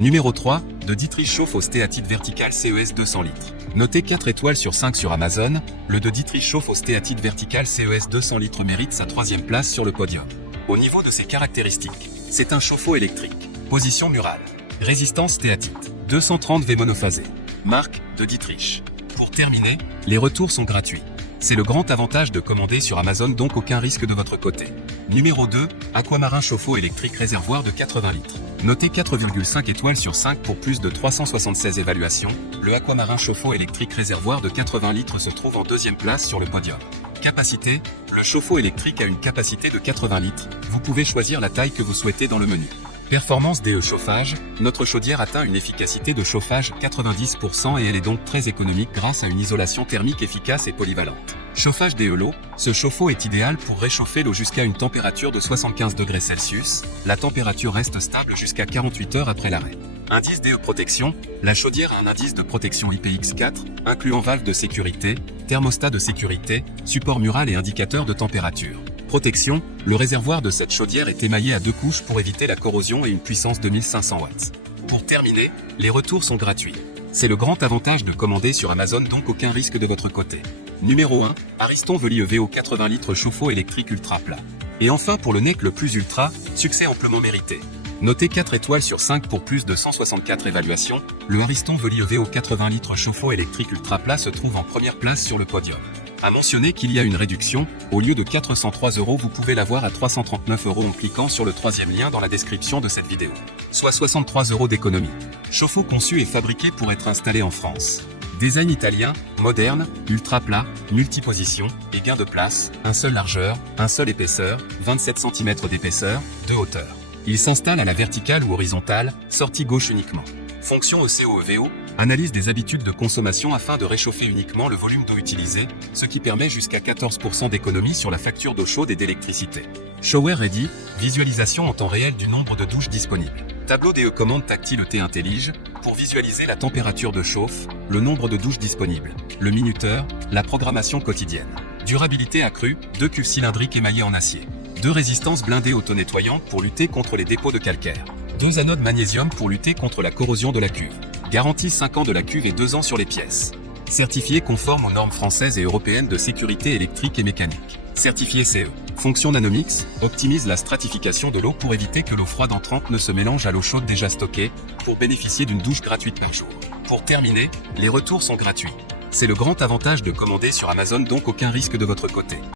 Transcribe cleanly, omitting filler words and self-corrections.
Numéro 3, de Dietrich chauffe au stéatite vertical CES 200 litres. Noté 4 étoiles sur 5 sur Amazon, le de Dietrich chauffe au stéatite vertical CES 200 litres mérite sa 3e place sur le podium. Au niveau de ses caractéristiques, c'est un chauffe-eau électrique. Position murale. Résistance stéatite. 230 V monophasé. Marque, de Dietrich. Pour terminer, les retours sont gratuits. C'est le grand avantage de commander sur Amazon, donc aucun risque de votre côté. Numéro 2, Aquamarin chauffe-eau électrique réservoir de 80 litres. Noté 4,5 étoiles sur 5 pour plus de 376 évaluations, le Aquamarin chauffe-eau électrique réservoir de 80 litres se trouve en 2e place sur le podium. Capacité, le chauffe-eau électrique a une capacité de 80 litres, vous pouvez choisir la taille que vous souhaitez dans le menu. Performance DE chauffage, notre chaudière atteint une efficacité de chauffage 90% et elle est donc très économique grâce à une isolation thermique efficace et polyvalente. Chauffage DE l'eau, ce chauffe-eau est idéal pour réchauffer l'eau jusqu'à une température de 75 degrés Celsius, la température reste stable jusqu'à 48 heures après l'arrêt. Indice DE protection, la chaudière a un indice de protection IPX4, incluant valve de sécurité, thermostat de sécurité, support mural et indicateur de température. Protection, le réservoir de cette chaudière est émaillé à 2 couches pour éviter la corrosion et une puissance de 1500 watts. Pour terminer, les retours sont gratuits. C'est le grand avantage de commander sur Amazon, donc aucun risque de votre côté. Numéro 1, Ariston Veli EVO 80 litres chauffe-eau électrique ultra plat. Et enfin pour le NEC le plus ultra, succès amplement mérité. Noté 4 étoiles sur 5 pour plus de 164 évaluations, le Ariston Veli EVO 80 litres chauffe-eau électrique ultra plat se trouve en première place sur le podium. À mentionner qu'il y a une réduction, au lieu de 403 €, vous pouvez l'avoir à 339 € en cliquant sur le 3e lien dans la description de cette vidéo. Soit 63 € d'économie. Chauffe-eau conçu et fabriqué pour être installé en France. Design italien, moderne, ultra plat, multiposition et gain de place, un seul largeur, un seul épaisseur, 27 cm d'épaisseur, de hauteur. Il s'installe à la verticale ou horizontale, sortie gauche uniquement. Fonction ECO-EVO, analyse des habitudes de consommation afin de réchauffer uniquement le volume d'eau utilisé, ce qui permet jusqu'à 14% d'économie sur la facture d'eau chaude et d'électricité. Shower Ready, visualisation en temps réel du nombre de douches disponibles. Tableau DE commande tactile T Intellige, pour visualiser la température de chauffe, le nombre de douches disponibles, le minuteur, la programmation quotidienne. Durabilité accrue, 2 cuves cylindriques émaillées en acier. 2 résistances blindées auto-nettoyantes pour lutter contre les dépôts de calcaire. 2 anodes magnésium pour lutter contre la corrosion de la cuve. Garantie 5 ans de la cuve et 2 ans sur les pièces. Certifié conforme aux normes françaises et européennes de sécurité électrique et mécanique. Certifié CE. Fonction Nanomix, optimise la stratification de l'eau pour éviter que l'eau froide entrante ne se mélange à l'eau chaude déjà stockée, pour bénéficier d'une douche gratuite par jour. Pour terminer, les retours sont gratuits. C'est le grand avantage de commander sur Amazon, donc aucun risque de votre côté.